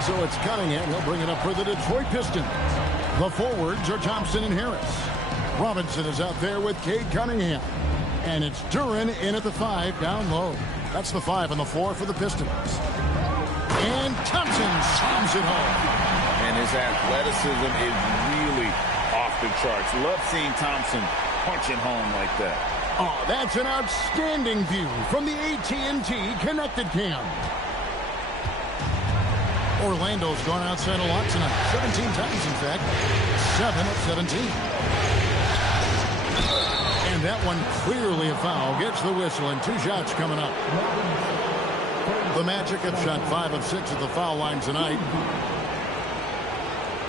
And so it's Cunningham. He'll bring it up for the Detroit Pistons. The forwards are Thompson and Harris. Robinson is out there with Cade Cunningham. And it's Duren in at the 5 down low. That's the 5 and the 4 for the Pistons. And Thompson slams it home. And his athleticism is really off the charts. Love seeing Thompson punching home like that. Oh, that's an outstanding view from the AT&T Connected Cam. Orlando's gone outside a lot tonight. 17 times, in fact. 7 of 17. And that one clearly a foul. Gets the whistle, and 2 shots coming up. The Magic have shot 5 of 6 at the foul line tonight.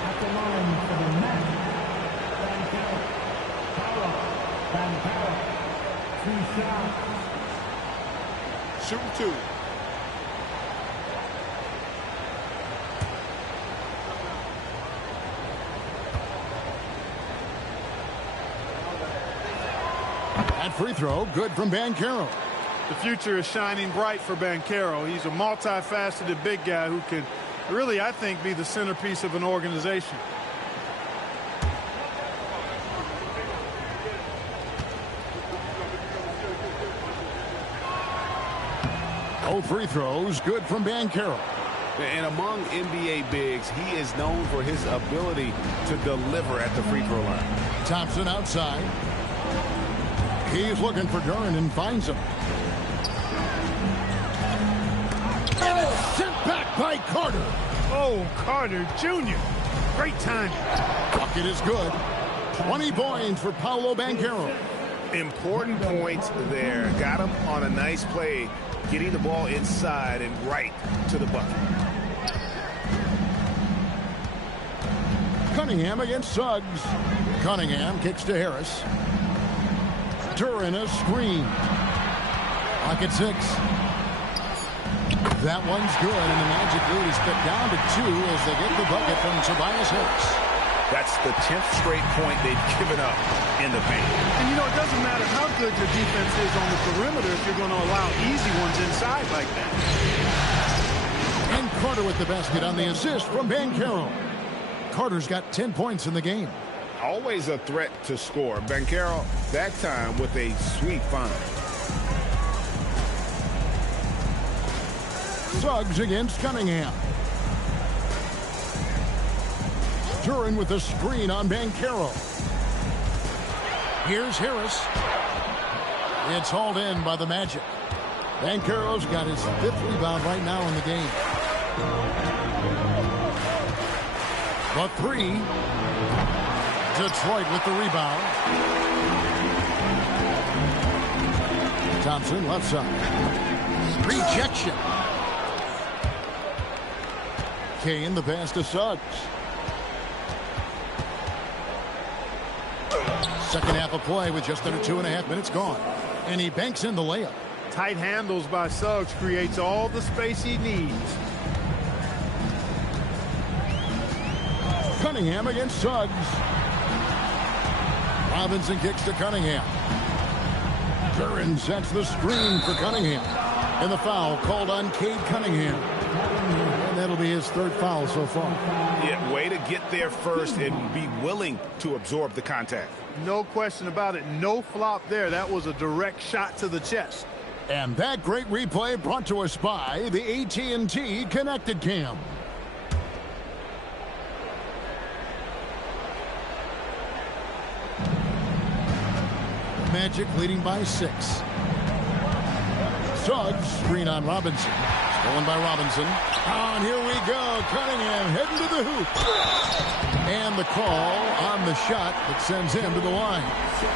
At the line for the Magic, Bancaro. 2 shots. Shooting 2. That free throw, good from Bancaro. The future is shining bright for Bancaro. He's a multifaceted big guy who can really, I think, be the centerpiece of an organization. Both free throws, good from Bancaro. And among NBA bigs, he is known for his ability to deliver at the free throw line. Thompson outside. He's looking for Duren and finds him. And it's sent back by Carter. Oh, Carter Jr. Great timing. Bucket is good. 20 points for Paolo Bancaro. Important points there. Got him on a nice play, getting the ball inside and right to the bucket. Cunningham against Suggs. Cunningham kicks to Harris. Duren a screen. Pocket 6. That one's good, and the Magic lead is cut down to 2 as they get the bucket from Tobias Harris. That's the 10th straight point they've given up in the paint. And, you know, it doesn't matter how good your defense is on the perimeter if you're going to allow easy ones inside like that. And Carter with the basket on the assist from Bancaro. Carter's got 10 points in the game. Always a threat to score. Bancaro, that time with a sweet find. Suggs against Cunningham. Duren with the screen on Bancaro. Here's Harris. It's hauled in by the Magic. Bancaro's got his 5th rebound right now in the game. The 3. Detroit with the rebound. Thompson left side. Rejection. Kane the pass to Suggs. Second half of play with just under 2.5 minutes gone. And he banks in the layup. Tight handles by Suggs creates all the space he needs. Cunningham against Suggs. Robinson kicks to Cunningham. Duren sets the screen for Cunningham. And the foul called on Cade Cunningham. And that'll be his 3rd foul so far. Yeah, way to get there first and be willing to absorb the contact. No question about it. No flop there. That was a direct shot to the chest. And that great replay brought to us by the AT&T Connected Cam. Magic leading by 6. Suggs, screen on Robinson. Stolen by Robinson. And here we go. Cunningham heading to the hoop. And the call on the shot that sends him to the line.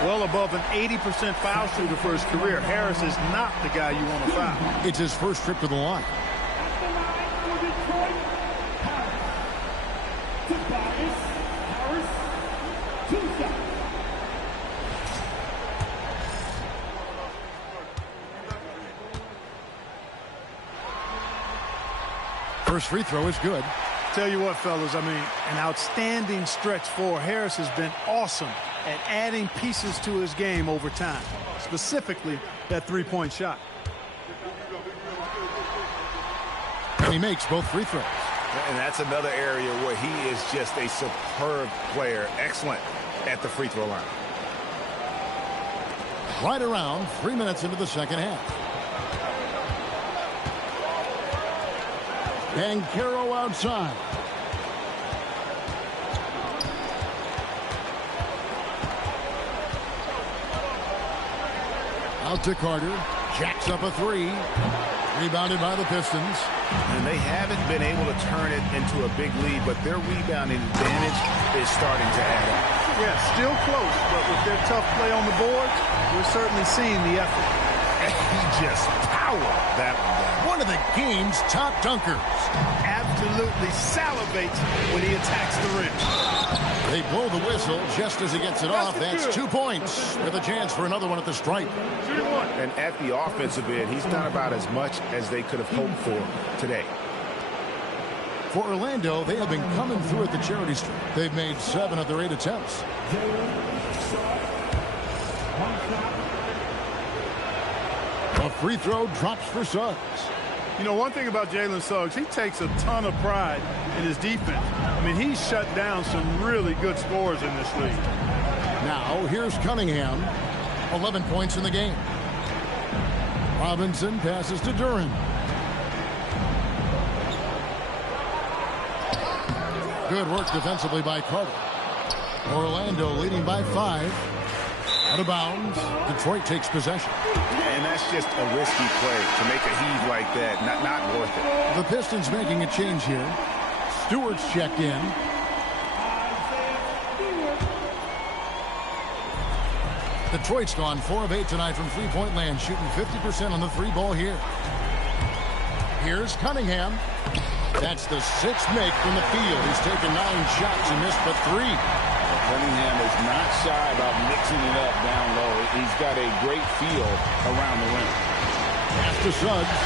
Well above an 80% foul shooter for his career. Harris is not the guy you want to foul. It's his first trip to the line. At the line for Detroit, Tobias Harris, 2 shots. First free throw is good. Tell you what, fellas, I mean, an outstanding stretch for Harris has been awesome at adding pieces to his game over time, specifically that 3-point shot. And he makes both free throws. And that's another area where he is just a superb player. Excellent at the free throw line. Right around 3 minutes into the second half. Banchero outside. Out to Carter. Jacks up a three. Rebounded by the Pistons. And they haven't been able to turn it into a big lead, but their rebounding advantage is starting to add up. Yeah, still close, but with their tough play on the boards, we're certainly seeing the effort. And he just powered that one down. One of the game's top dunkers. Absolutely salivates when he attacks the rim. They blow the whistle just as he gets it off. That's 2 points with a chance for another one at the stripe. And at the offensive end, he's done about as much as they could have hoped for today. For Orlando, they have been coming through at the charity stripe. They've made 7 of their 8 attempts. A free throw drops for Suggs. You know, one thing about Jalen Suggs, he takes a ton of pride in his defense. I mean, he's shut down some really good scores in this league. Now, here's Cunningham. 11 points in the game. Robinson passes to Duren. Good work defensively by Carter. Orlando leading by 5. Out of bounds. Detroit takes possession. And that's just a risky play to make a heave like that. Not worth it. The Pistons making a change here. Stewart's checked in. Detroit's gone 4 of 8 tonight from three-point land, shooting 50% on the 3-ball here. Here's Cunningham. That's the 6th make from the field. He's taken 9 shots and missed but 3. Cunningham is not shy about mixing it up down low. He's got a great feel around the rim. Pass to Suggs.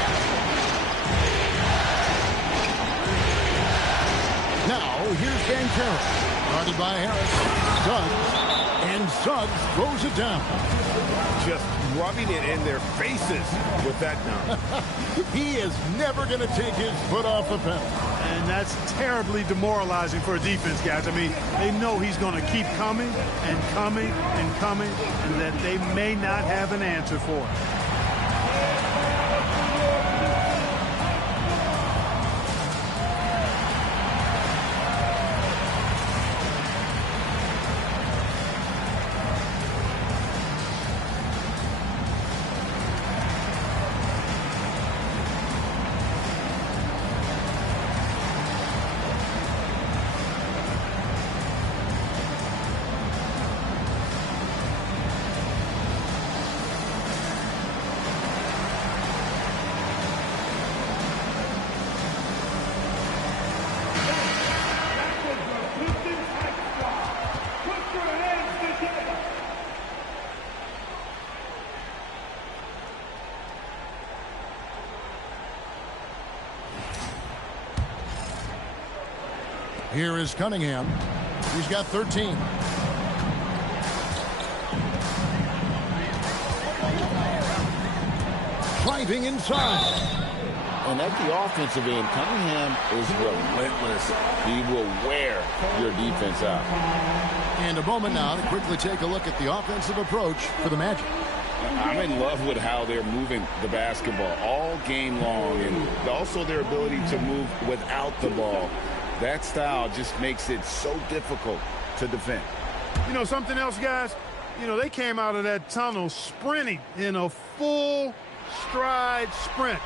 Now, here's Banchero. Guarded by Harris. Suggs. And Suggs throws it down. Just rubbing it in their faces with that dunk. He is never going to take his foot off the pedal. And that's terribly demoralizing for a defense, guys. I mean, they know he's going to keep coming and coming and coming, and that they may not have an answer for it. Here is Cunningham. He's got 13. Driving inside. And at the offensive end, Cunningham is relentless. He will wear your defense out. And a moment now to quickly take a look at the offensive approach for the Magic. I'm in love with how they're moving the basketball all game long, and also their ability to move without the ball. That style just makes it so difficult to defend. You know something else, guys? You know, they came out of that tunnel sprinting in a full stride sprint.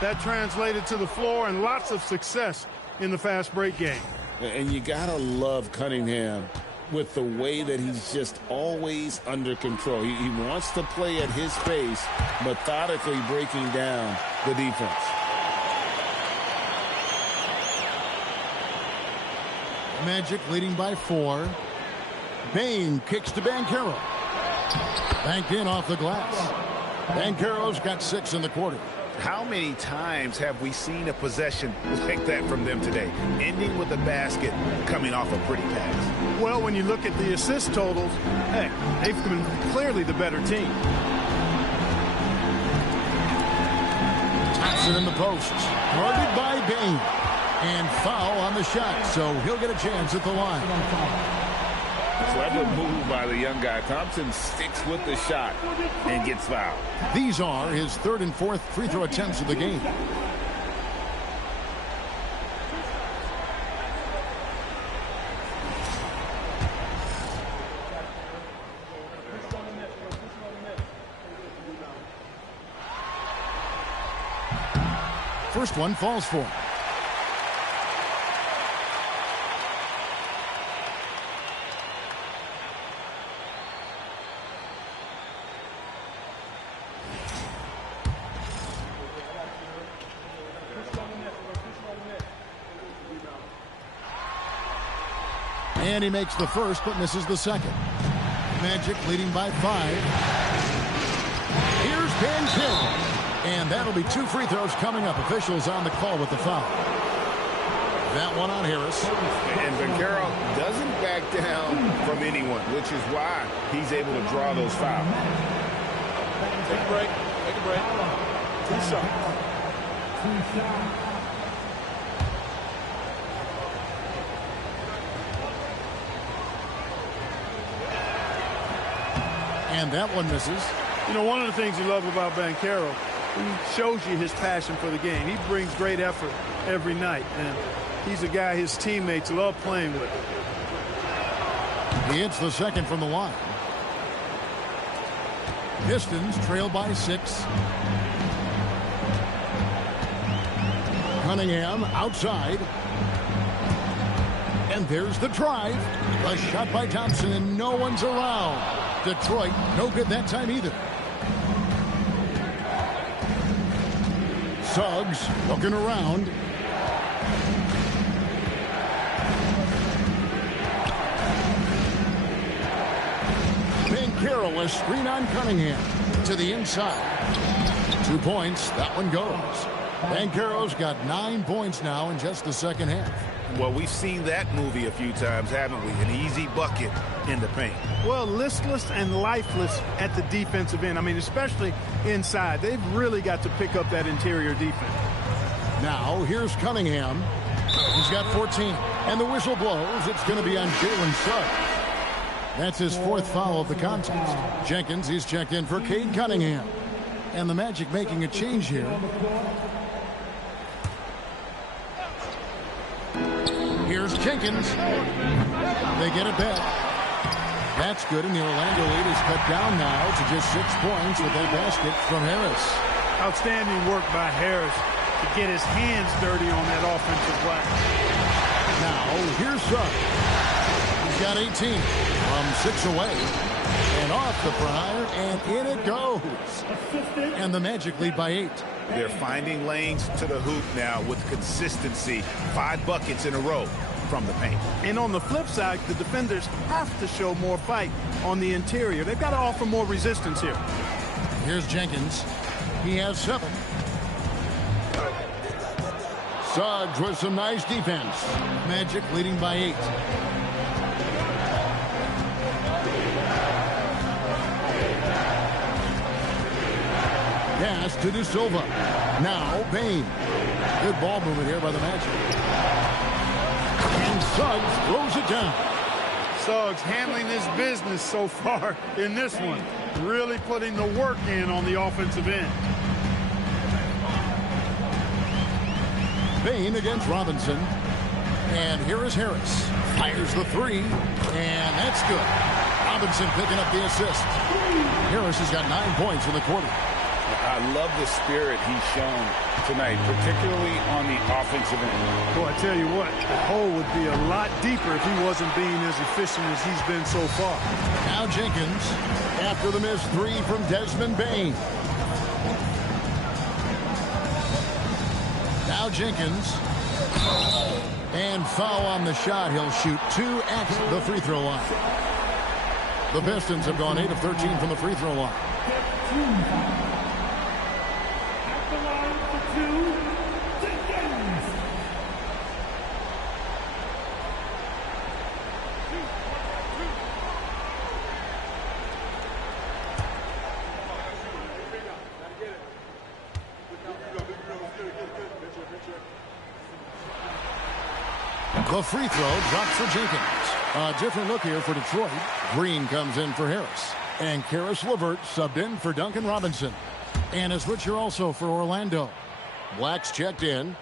That translated to the floor and lots of success in the fast break game. And you gotta love Cunningham with the way that he's just always under control. He wants to play at his pace, methodically breaking down the defense. Magic leading by 4. Bain kicks to Banchero. Banked in off the glass. Banchero's got 6 in the quarter. How many times have we seen a possession like that from them today, ending with a basket coming off a pretty pass? Well, when you look at the assist totals, hey, they've been clearly the better team. Thompson in the post. Guarded by Bain. And foul on the shot, so he'll get a chance at the line. Clever move by the young guy. Thompson sticks with the shot and gets fouled. These are his third and fourth free throw attempts of the game. First one falls for him. And he makes the first, but misses the second. Magic leading by 5. Here's Banchero. And that'll be 2 free throws coming up. Officials on the call with the foul. That one on Harris. And Banchero doesn't back down from anyone, which is why he's able to draw those fouls. Take a break. Take a break. 2 shots. And that one misses. You know, one of the things you love about Banchero, he shows you his passion for the game. He brings great effort every night, and he's a guy his teammates love playing with. He hits the second from the line. Pistons trail by 6. Cunningham outside. And there's the drive. A shot by Thompson, and no one's around. Detroit, no good that time either. Suggs looking around. Banchero, a screen on Cunningham to the inside. 2 points. That one goes. Banchero's got 9 points now in just the second half. Well, we've seen that movie a few times, haven't we? An easy bucket in the paint. Well, listless and lifeless at the defensive end. I mean, especially inside. They've really got to pick up that interior defense. Now, here's Cunningham. He's got 14. And the whistle blows. It's going to be on Jalen Suggs. That's his 4th foul of the contest. Jenkins, he's checked in for Cade Cunningham. And the Magic making a change here. Here's Jenkins. They get it back. That's good, and the Orlando lead is cut down now to just 6 points with that basket from Harris. Outstanding work by Harris to get his hands dirty on that offensive glass. Now, here's Suggs. He's got 18 from 6 away. And off the prior, and in it goes. And the Magic lead by 8. They're finding lanes to the hoop now with consistency. 5 buckets in a row from the paint. And on the flip side, the defenders have to show more fight on the interior. They've got to offer more resistance here. Here's Jenkins. He has 7. Suggs with some nice defense. Magic leading by 8. Pass to De Silva. Now Bain. Good ball movement here by the Magic. And Suggs throws it down. Suggs handling his business so far in this one. Really putting the work in on the offensive end. Bain against Robinson. And here is Harris. Fires the 3. And that's good. Robinson picking up the assist. Harris has got 9 points in the quarter. I love the spirit he's shown tonight, particularly on the offensive end. Boy, I tell you what, the hole would be a lot deeper if he wasn't being as efficient as he's been so far. Now Jenkins, after the missed 3 from Desmond Bain. Now Jenkins. And foul on the shot. He'll shoot 2 at the free throw line. The Pistons have gone 8 of 13 from the free throw line. At the line for 2, Jenkins. The free throw drops for Jenkins. A different look here for Detroit. Green comes in for Harris. And Karis LeVert subbed in for Duncan Robinson. And a switcher also for Orlando. Black's checked in.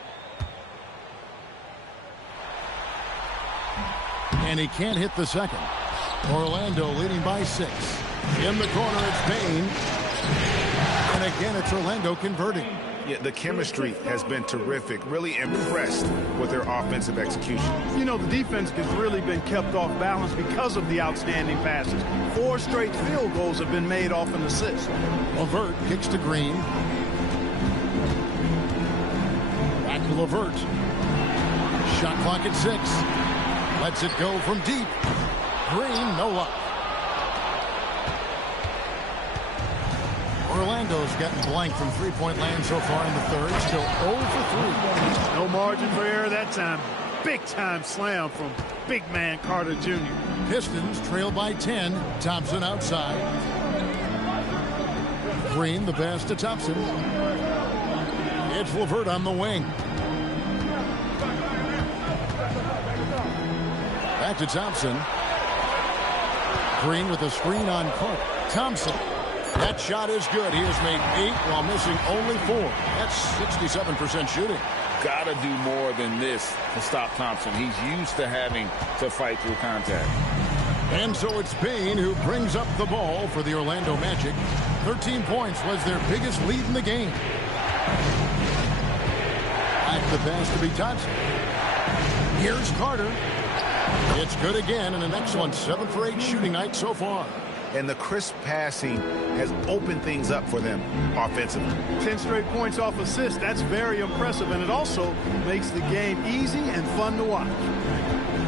And he can't hit the second. Orlando leading by 6. In the corner, it's Payne. And again, it's Orlando converting. Yeah, the chemistry has been terrific. Really impressed with their offensive execution. You know, the defense has really been kept off balance because of the outstanding passes. 4 straight field goals have been made off an assist. LeVert kicks to Green. Back to LeVert. Shot clock at 6. Lets it go from deep. Green, no luck. Orlando's gotten blank from three-point land so far in the third. Still 0 for 3. No margin for error that time. Big-time slam from big man Carter Jr. Pistons trail by 10. Thompson outside. Green, the pass to Thompson. It's LeVert on the wing. Back to Thompson. Green with a screen on Carter. Thompson. That shot is good. He has made 8 while missing only 4. That's 67% shooting. Got to do more than this to stop Thompson. He's used to having to fight through contact. And so it's Payne who brings up the ball for the Orlando Magic. 13 points was their biggest lead in the game. Back the pass to be Thompson. Here's Carter. It's good again, and an excellent 7 for 8 shooting night so far. And the crisp passing has opened things up for them offensively. 10 straight points off assists. That's very impressive, and it also makes the game easy and fun to watch.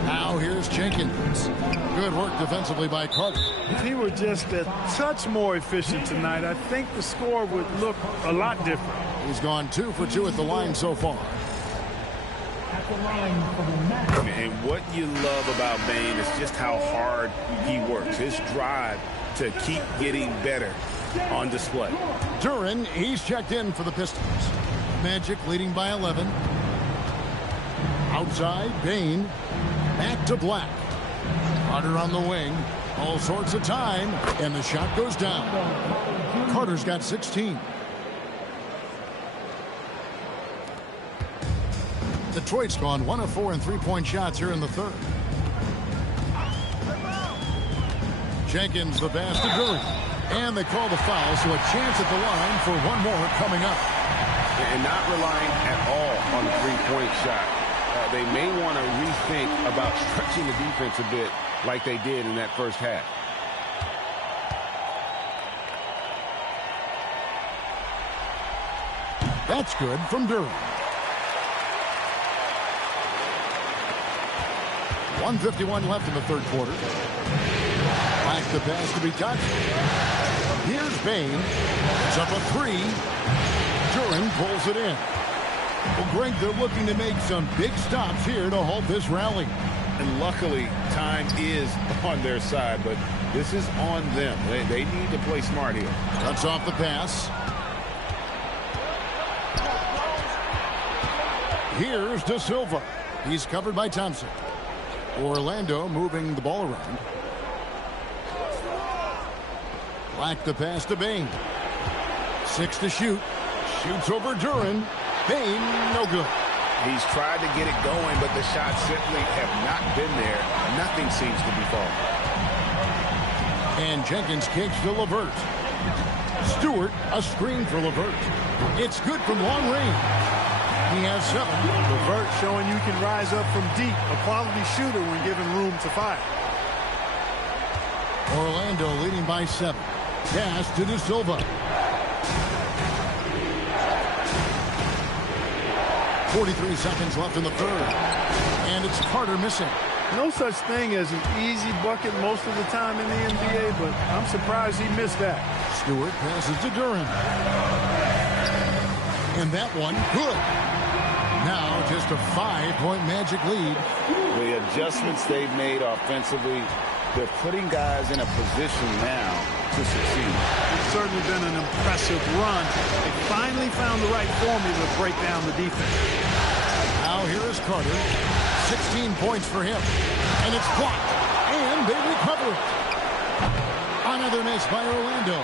Now here's Jenkins. Good work defensively by Carter. If he were just a touch more efficient tonight, I think the score would look a lot different. He's gone 2 for 2 at the line so far. And what you love about Bane is just how hard he works. His drive to keep getting better on display. Duren, he's checked in for the Pistons. Magic leading by 11. Outside, Bane. Back to Black. Carter on the wing. All sorts of time. And the shot goes down. Carter's got 16. Detroit's gone 1 of 4 in three-point shots here in the third. Jenkins the pass to Duren. And they call the foul, so a chance at the line for one more coming up. And not relying at all on the three-point shot. They may want to rethink about stretching the defense a bit like they did in that first half. That's good from Duren. 1:51 left in the third quarter. Back the pass to be touched. Here's Bane. It's up a 3. Duren pulls it in. Well, Greg, they're looking to make some big stops here to halt this rally. And luckily, time is on their side, but this is on them. They need to play smart here. Cuts off the pass. Here's De Silva. He's covered by Thompson. Orlando moving the ball around. Black the pass to Bane. 6 to shoot. Shoots over Duren. Bane, no good. He's tried to get it going, but the shots simply have not been there. Nothing seems to be falling. And Jenkins kicks to LeVert. Stewart, a screen for LeVert. It's good from long range. He has 7. LeVert showing you can rise up from deep. A quality shooter when given room to fire. Orlando leading by 7. Pass to De Silva. 43 seconds left in the third. And it's Carter missing. No such thing as an easy bucket most of the time in the NBA, but I'm surprised he missed that. Stewart passes to Duren. And that one, good. Now just a 5-point Magic lead. The adjustments they've made offensively, they're putting guys in a position now to succeed. It's certainly been an impressive run. They finally found the right formula to break down the defense. Now here is Carter. 16 points for him. And it's blocked. And they recover it. Another miss by Orlando.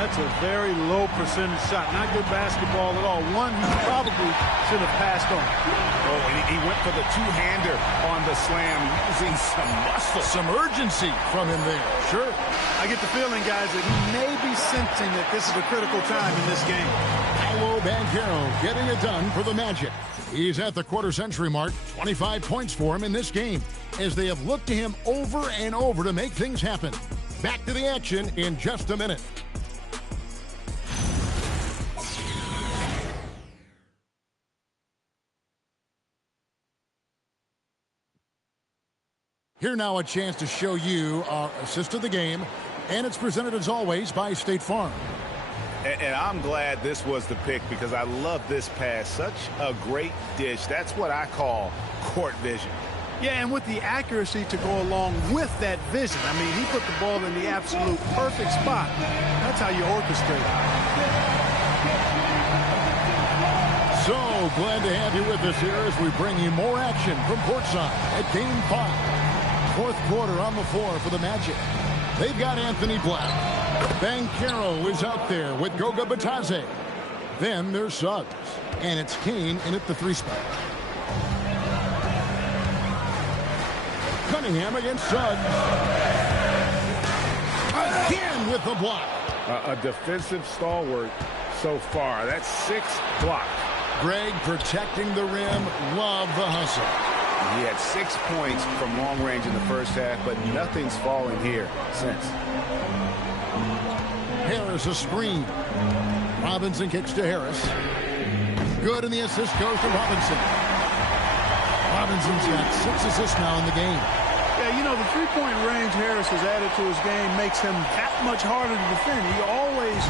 That's a very low percentage shot. Not good basketball at all. One he probably should have passed on. Oh, and he went for the two-hander on the slam, using some muscle. Some urgency from him there. Sure. I get the feeling, guys, that he may be sensing that this is a critical time in this game. Paolo Banchero getting it done for the Magic. He's at the quarter-century mark. 25 points for him in this game, as they have looked to him over and over to make things happen. Back to the action in just a minute. Here now a chance to show you our assist of the game, and it's presented as always by State Farm. And I'm glad this was the pick, because I love this pass. Such a great dish. That's what I call court vision. Yeah, and with the accuracy to go along with that vision. I mean, he put the ball in the absolute perfect spot. That's how you orchestrate it. So glad to have you with us here as we bring you more action from courtside at Game 5. Fourth quarter on the floor for the Magic. They've got Anthony Black. Banchero is out there with Goga Batadze. Then there's Suggs. And it's Kane in at the 3 spot. Cunningham against Suggs. Again with the block. A defensive stalwart so far. That's 6 blocks. Greg protecting the rim. Love the hustle. He had 6 points from long range in the first half, but nothing's fallen here since. Harris a screen. Robinson kicks to Harris. Good, and the assist goes to Robinson. Robinson's got 6 assists now in the game. Yeah, you know, the three-point range Harris has added to his game makes him that much harder to defend. He always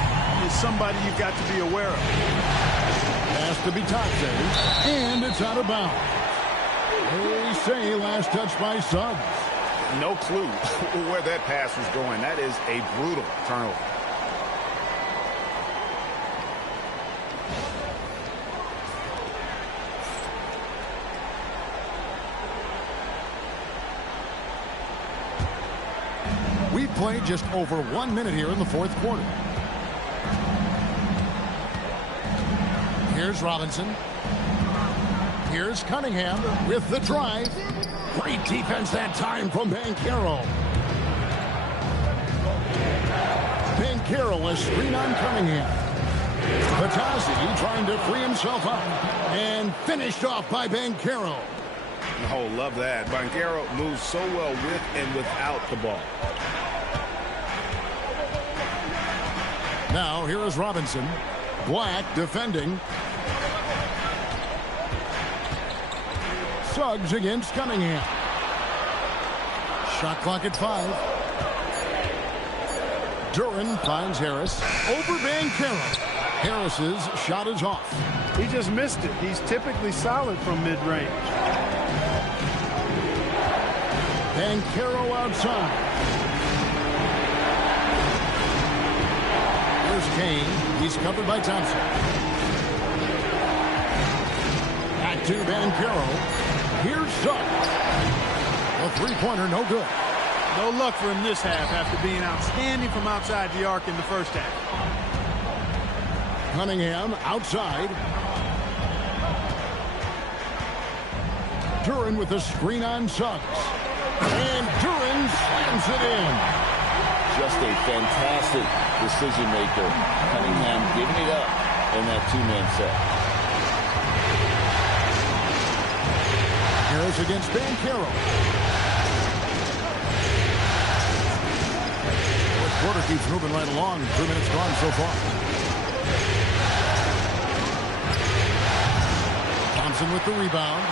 is somebody you've got to be aware of. Pass to Batadze, and it's out of bounds. They say last touch by Suggs. No clue where that pass was going. That is a brutal turnover. We've played just over 1 minute here in the fourth quarter. Here's Robinson. Here's Cunningham with the drive. Great defense that time from Banchero. Banchero, a screen on Cunningham. Batadze trying to free himself up. And finished off by Banchero. Oh, love that. Banchero moves so well with and without the ball. Now here is Robinson. Black defending. Suggs against Cunningham. Shot clock at 5. Duran finds Harris over Banchero. Harris's shot is off. He just missed it. He's typically solid from mid-range. Banchero outside. Here's Kane. He's covered by Thompson. Back to Banchero. Here's Suggs. A three-pointer, no good. No luck for him this half after being outstanding from outside the arc in the first half. Cunningham outside. Duran with the screen on Suggs. And Duran slams it in. Just a fantastic decision maker. Cunningham giving it up in that two-man set. Harris against Banchero. Fourth quarter keeps moving right along. 2 minutes gone so far. Thompson with the rebound.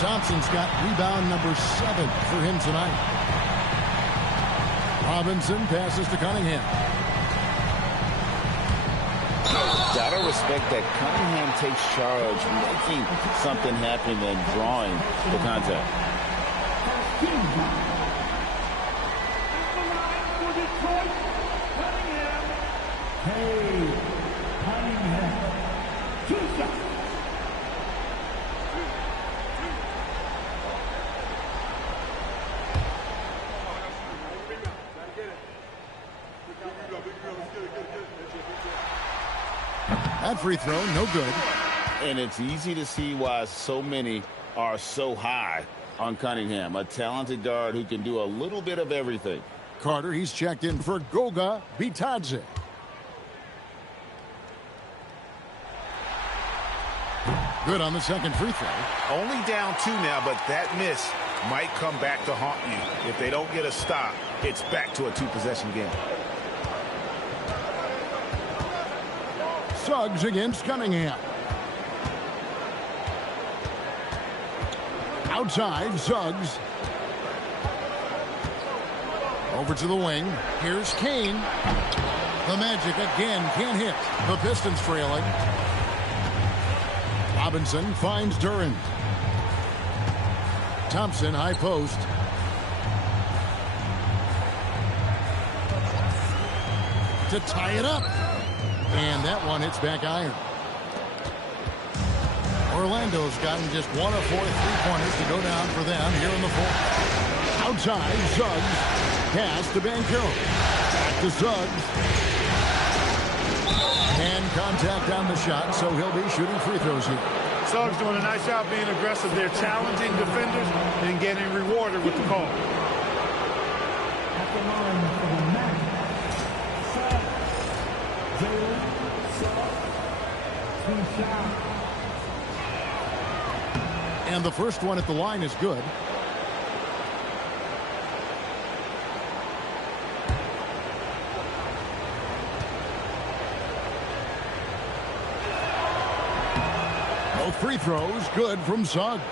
Thompson's got rebound number 7 for him tonight. Robinson passes to Cunningham. Gotta respect that Cunningham takes charge, making something happen and drawing the contact. That free throw, no good. And it's easy to see why so many are so high on Cunningham, a talented guard who can do a little bit of everything. Carter, he's checked in for Goga Bitadze. Good on the second free throw. Only down 2 now, but that miss might come back to haunt you. If they don't get a stop, it's back to a 2-possession game. Suggs against Cunningham. Outside, Suggs. Over to the wing. Here's Kane. The Magic again can't hit. The Pistons trailing. Robinson finds Duran. Thompson, high post. To tie it up. And that one hits back iron. Orlando's gotten just 1 of 4 3-pointers to go down for them here in the fourth. Outside, Suggs. Pass to Banchero. Back to Suggs. And contact on the shot, so he'll be shooting free throws here. Suggs doing a nice job being aggressive. They're challenging defenders and getting rewarded with the call. At the line for the Magic, Jalen Suggs. 2 shots. And the first one at the line is good. Both free throws good from Suggs.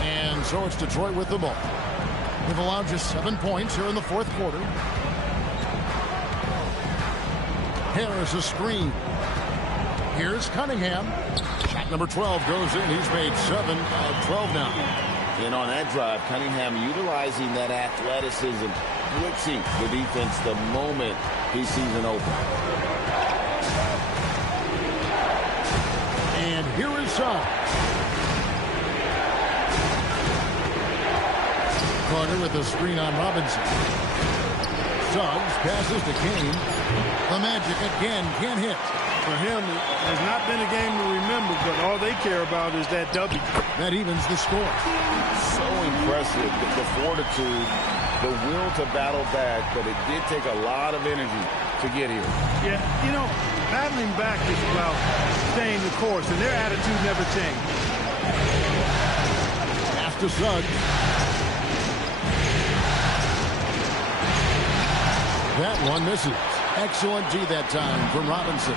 And so it's Detroit with the ball. They've allowed just 7 points here in the fourth quarter. Harris a screen. Here's Cunningham. Shot number 12 goes in. He's made 7 out of 12 now. And on that drive, Cunningham utilizing that athleticism, blitzing the defense the moment he sees an open. And here is Suggs. Carter with a screen on Robinson. Suggs passes to Kane. The Magic again can't hit. For him, it has not been a game to remember, but all they care about is that W. That evens the score. So impressive, the fortitude, the will to battle back, but it did take a lot of energy to get here. Yeah, you know, battling back is about staying the course, and their attitude never changed. Pass to Suggs. That one misses. Excellent D that time from Robinson.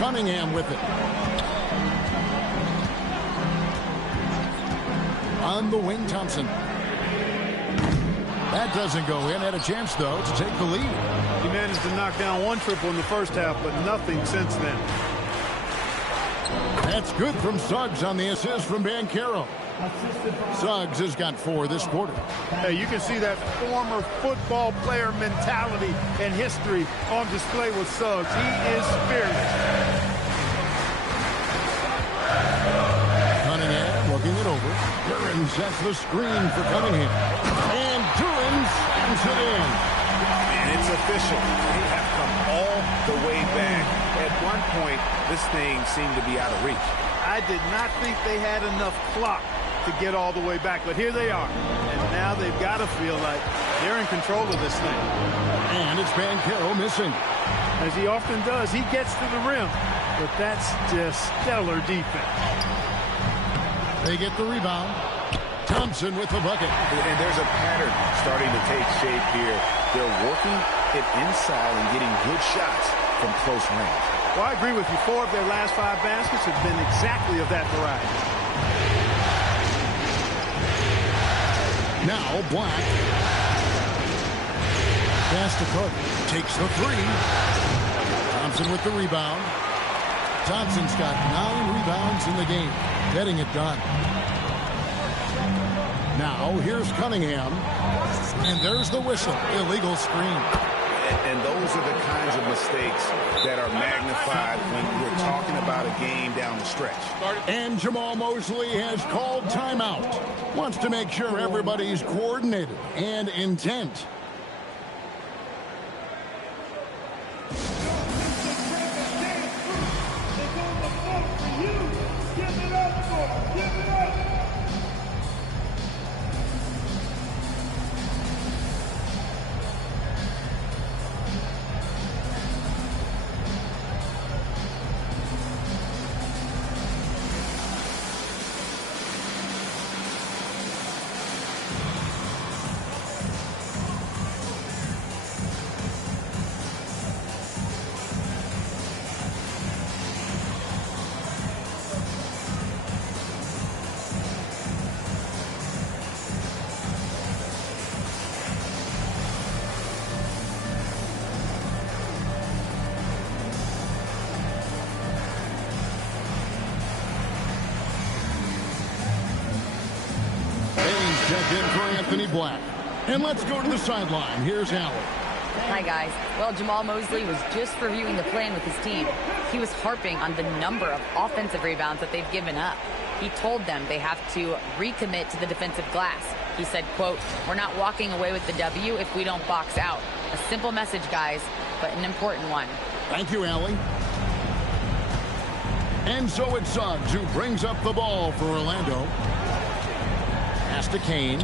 Cunningham with it. On the wing, Thompson. That doesn't go in. Had a chance, though, to take the lead. He managed to knock down 1 triple in the first half, but nothing since then. That's good from Suggs on the assist from Banchero. Suggs has got 4 this quarter. Hey, you can see that former football player mentality and history on display with Suggs. He is fearless. Cunningham looking it over. Duran sets the screen for Cunningham. And Duran slams it in. And it's official. They have come all the way back. At one point, this thing seemed to be out of reach. I did not think they had enough clock to get all the way back, but here they are. And now they've got to feel like they're in control of this thing. And it's Banchero missing. As he often does, he gets to the rim, but that's just stellar defense. They get the rebound. Thompson with the bucket. And there's a pattern starting to take shape here. They're working it inside and getting good shots from close range. Well, I agree with you. 4 of their last 5 baskets have been exactly of that variety. Now Black. Pass to Carter. Takes the 3. Thompson with the rebound. Thompson's got 9 rebounds in the game. Getting it done. Now here's Cunningham. And there's the whistle. Illegal screen. And those are the kinds of mistakes that are magnified when we're talking about a game down the stretch. And Jamal Mosley has called timeout. Wants to make sure everybody's coordinated and intent. Checked in for Anthony Black. And let's go to the sideline. Here's Allen. Hi, guys. Well, Jamal Mosley was just reviewing the plan with his team. He was harping on the number of offensive rebounds that they've given up. He told them they have to recommit to the defensive glass. He said, quote, "We're not walking away with the W if we don't box out." A simple message, guys, but an important one. Thank you, Allie. And so it's Suggs who brings up the ball for Orlando. Pass to Kane.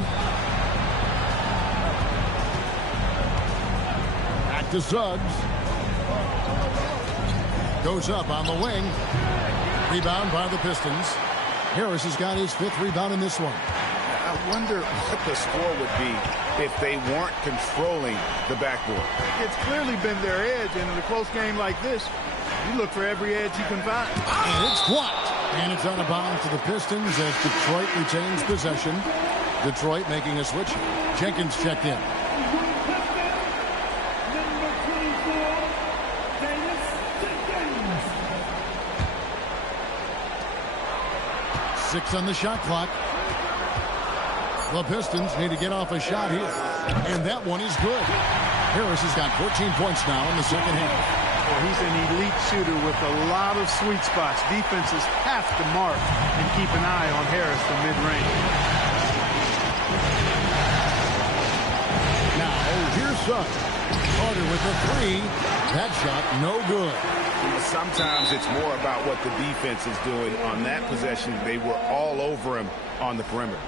Back to Suggs. Goes up on the wing. Rebound by the Pistons. Harris has got his 5th rebound in this one. I wonder what the score would be if they weren't controlling the backboard. It's clearly been their edge, and in a close game like this, you look for every edge you can find. And it's blocked. And it's out of bounds to the Pistons as Detroit retains possession. Detroit making a switch. Jenkins checked in. Six on the shot clock. The Pistons need to get off a shot here. And that one is good. Harris has got 14 points now in the second half. Well, he's an elite shooter with a lot of sweet spots. Defenses have to mark and keep an eye on Harris from mid-range. Now, here's Suggs. Carter with the 3. That shot, no good. Sometimes it's more about what the defense is doing on that possession. They were all over him on the perimeter.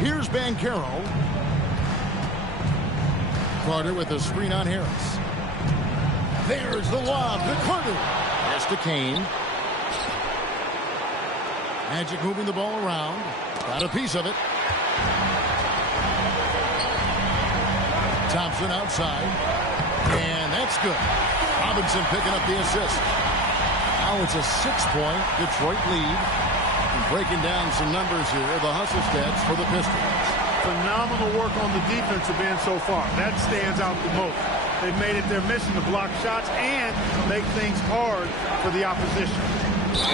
Here's Banchero. Carter with a screen on Harris. There's the lob to Carter. Pass to Kane. Magic moving the ball around. Got a piece of it. Thompson outside. And that's good. Robinson picking up the assist. Now it's a 6-point Detroit lead. And breaking down some numbers here, the hustle stats for the Pistons. Phenomenal work on the defensive end so far. That stands out the most. They've made it their mission to block shots and make things hard for the opposition.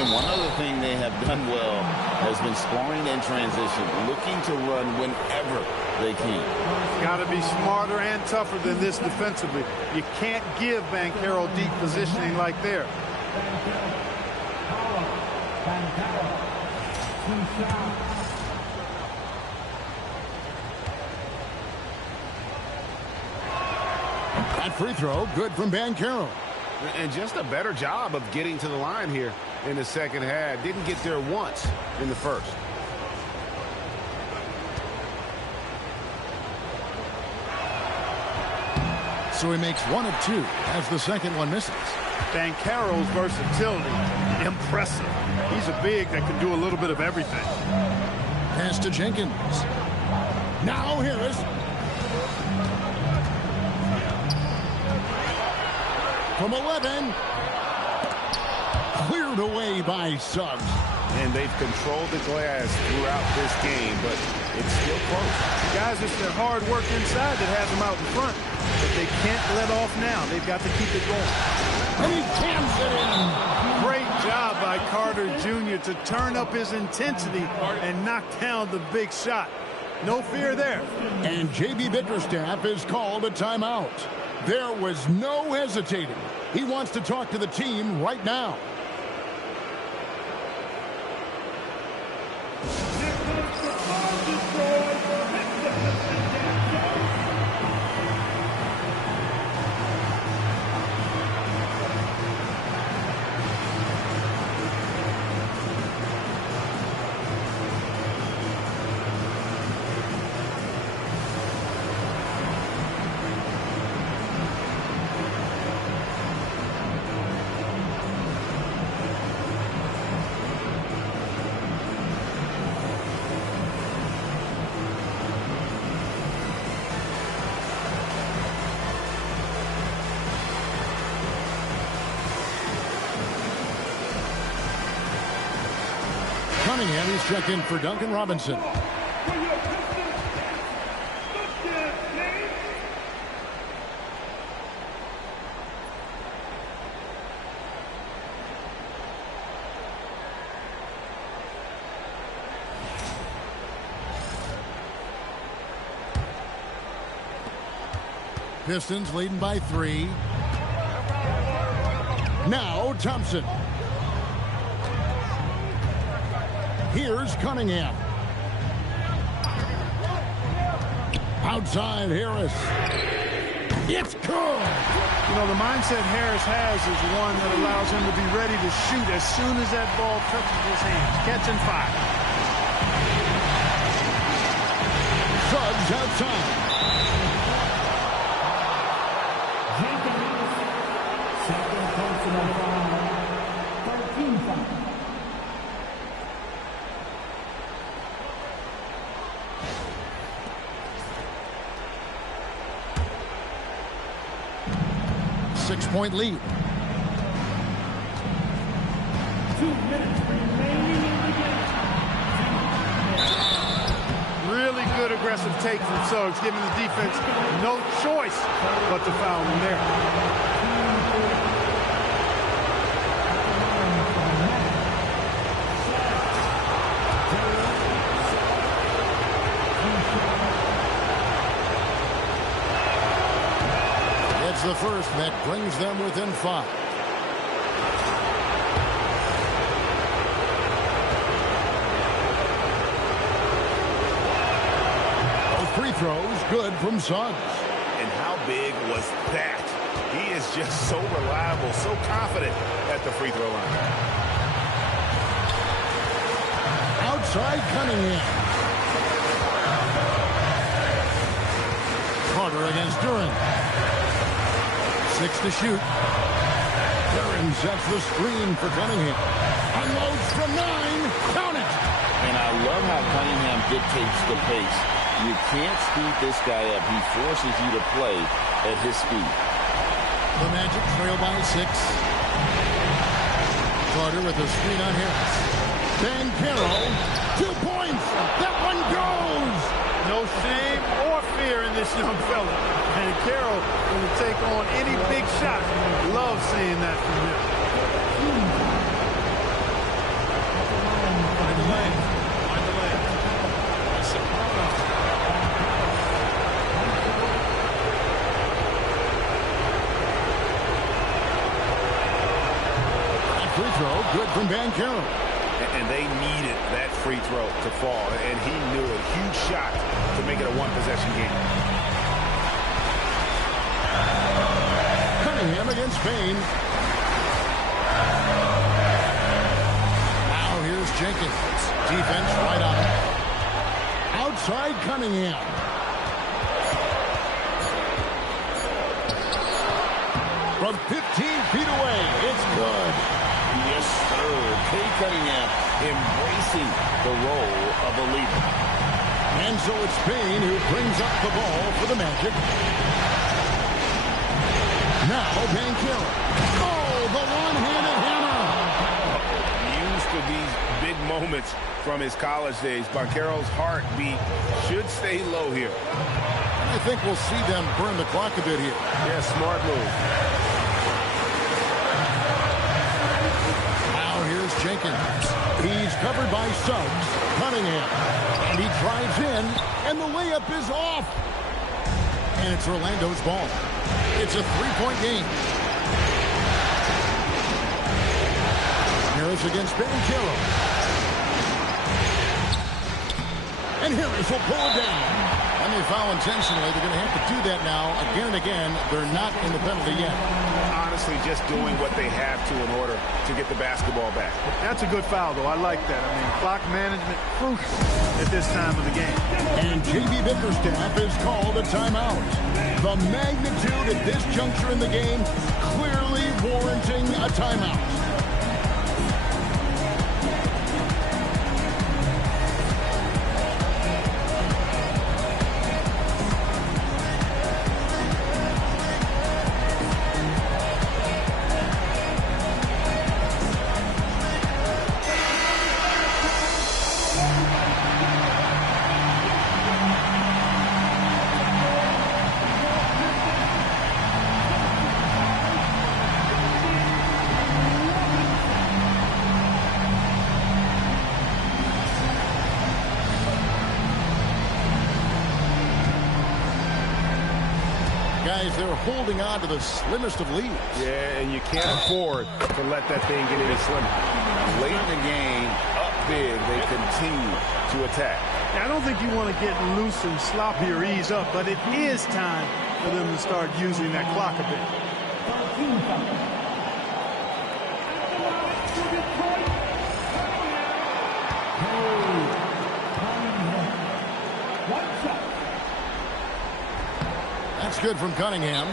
And one other thing they have done well has been scoring in transition, looking to run whenever they can. Got to be smarter and tougher than this defensively. You can't give Banchero deep positioning like there. That free throw, good from Banchero. And just a better job of getting to the line here in the second half. Didn't get there once in the first. So he makes 1 of 2 as the second one misses. Banchero's versatility, impressive. He's a big that can do a little bit of everything. Pass to Jenkins. Now Harris. From 11. Cleared away by Suggs. And they've controlled the glass throughout this game, but it's still close. Guys, it's their hard work inside that has them out in front. But they can't let off now. They've got to keep it going. And he jams it in. Great job by Carter Jr. to turn up his intensity and knock down the big shot. No fear there. And J.B. Bickerstaff is called a timeout. There was no hesitating. He wants to talk to the team right now. Cunningham, he's checked in for Duncan Robinson. Pistons leading by 3. Now Thompson. Here's Cunningham. Outside Harris. It's good. You know, the mindset Harris has is one that allows him to be ready to shoot as soon as that ball touches his hands. Catch and fire. Suggs outside. Second personal foul. 13 foul. Six-point lead. 2 minutes remaining in the game. Really good aggressive take from Suggs, giving the defense no choice but to foul him there. It's the first that brings them within 5. Free throws good from Suggs. And how big was that? He is just so reliable, so confident at the free throw line. Outside Cunningham. Carter against Duran. 6 to shoot. Duran sets the screen for Cunningham. Unloads from 9. Count it. And I love how Cunningham dictates the pace. You can't speed this guy up. He forces you to play at his speed. The Magic trail by 6. Carter with a screen on Harris. Banchero, 2 points. That one goes. No shame or fear in this young fella. And Carroll going to take on any big shot. Love seeing that from him. Find the lane. Find the lane. That's it. Free throw, good from Banchero. And they needed that free throw to fall. And he knew it. Huge shot to make it a one-possession game. Cunningham against Payne. Now here's Jenkins. Defense right on him. Outside Cunningham. From 15 feet away, it's good. Yes, sir. Cade Cunningham embracing the role of a leader. And so it's Payne who brings up the ball for the Magic. Now Banchero. Oh, the one-handed hammer. Used to these big moments from his college days. Banchero's heartbeat should stay low here. I think we'll see them burn the clock a bit here. Yeah, smart move. Jenkins. He's covered by Suggs. Cunningham. And he drives in, and the layup is off. And it's Orlando's ball. It's a 3-point game. Harris against Banchero. And Harris will pull it down. And they foul intentionally. They're going to have to do that now again and again. They're not in the penalty yet. Honestly, just doing what they have to in order to get the basketball back. That's a good foul, though. I like that. I mean, clock management crucial at this time of the game. And J.B. Bickerstaff is called a timeout. The magnitude at this juncture in the game clearly warranting a timeout. guys, they're holding on to the slimmest of leads. Yeah, and you can't afford to let that thing get any slimmer. Late in the game, up big, they continue to attack. I don't think you want to get loose and sloppy or ease up, but it is time for them to start using that clock a bit. That's good from Cunningham.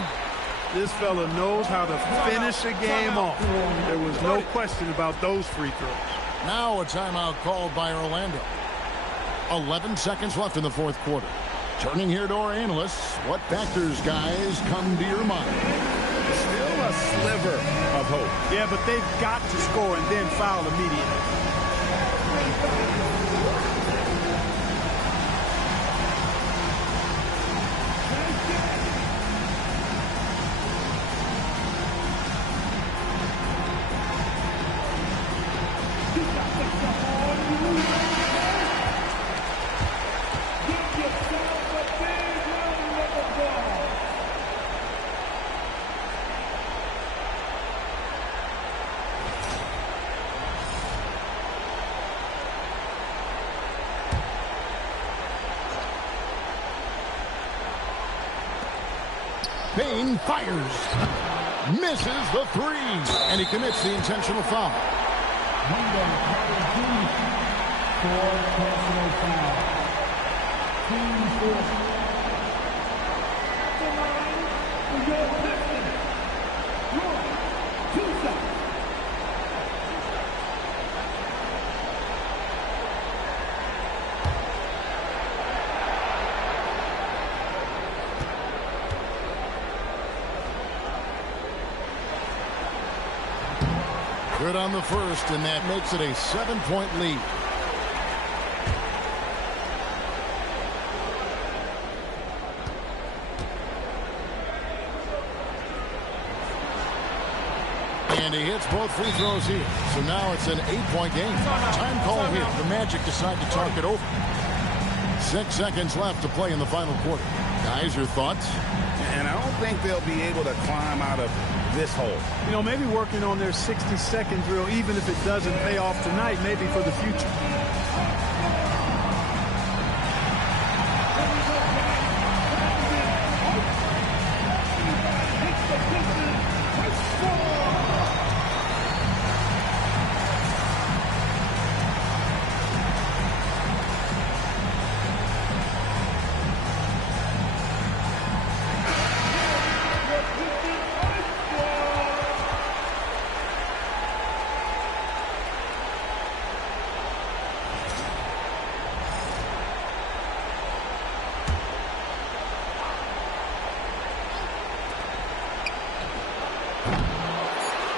This fella knows how to finish a game off. There was no question about those free throws. Now a timeout called by Orlando. 11 seconds left in the fourth quarter. Turning here to our analysts. What factors, guys, come to your mind? Still a sliver of hope. Yeah, but they've got to score and then foul immediately. Payne fires. Misses the three. And he commits the intentional foul. Number 22 for personal foul. Team four. At the line for your Pistons, Roy Tusa. Good on the first, and that makes it a 7-point lead. And he hits both free throws here. So now it's an 8-point game. Time call here. The Magic decide to talk it over. 6 seconds left to play in the final quarter. Guys, your thoughts? And I don't think they'll be able to climb out of this hole. You know, maybe working on their 60-second drill, even if it doesn't pay off tonight, maybe for the future.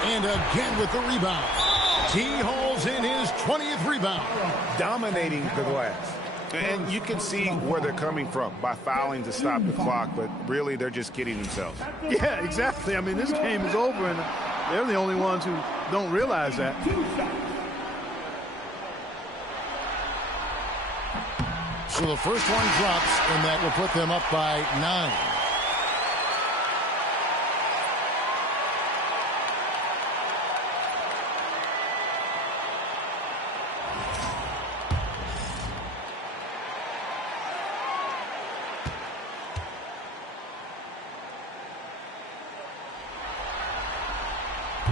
And again with the rebound. He hauls in his 20th rebound. Dominating the glass. And you can see where they're coming from by fouling to stop the clock, but really they're just kidding themselves. Yeah, exactly. I mean, this game is over, and they're the only ones who don't realize that. So the first one drops, and that will put them up by 9.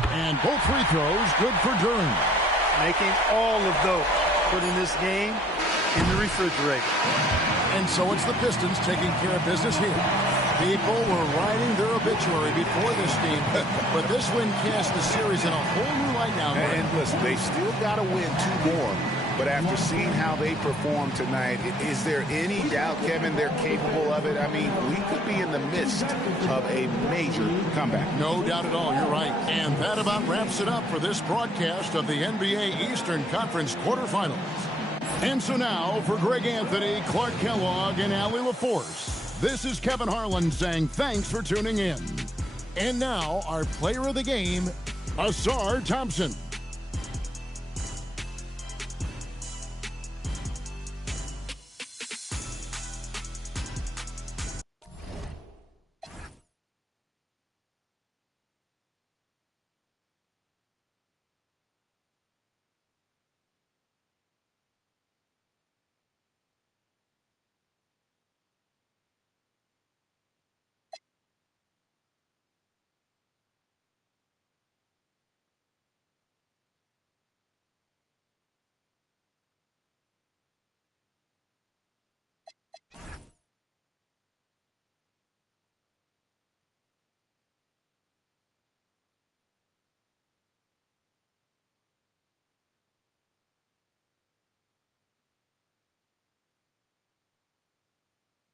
And both free throws good for Durham. Making all of those, putting this game in the refrigerator. And so it's the Pistons taking care of business here. People were writing their obituary before this game, but this win cast the series in a whole new light now. And listen, they still got to win 2 more. But after seeing how they performed tonight, is there any doubt, Kevin, they're capable of it? I mean, we could be in the midst of a major comeback. No doubt at all. You're right. And that about wraps it up for this broadcast of the NBA Eastern Conference quarterfinals. And so now, for Greg Anthony, Clark Kellogg, and Allie LaForce, this is Kevin Harlan saying thanks for tuning in. And now, our player of the game, Asar Thompson.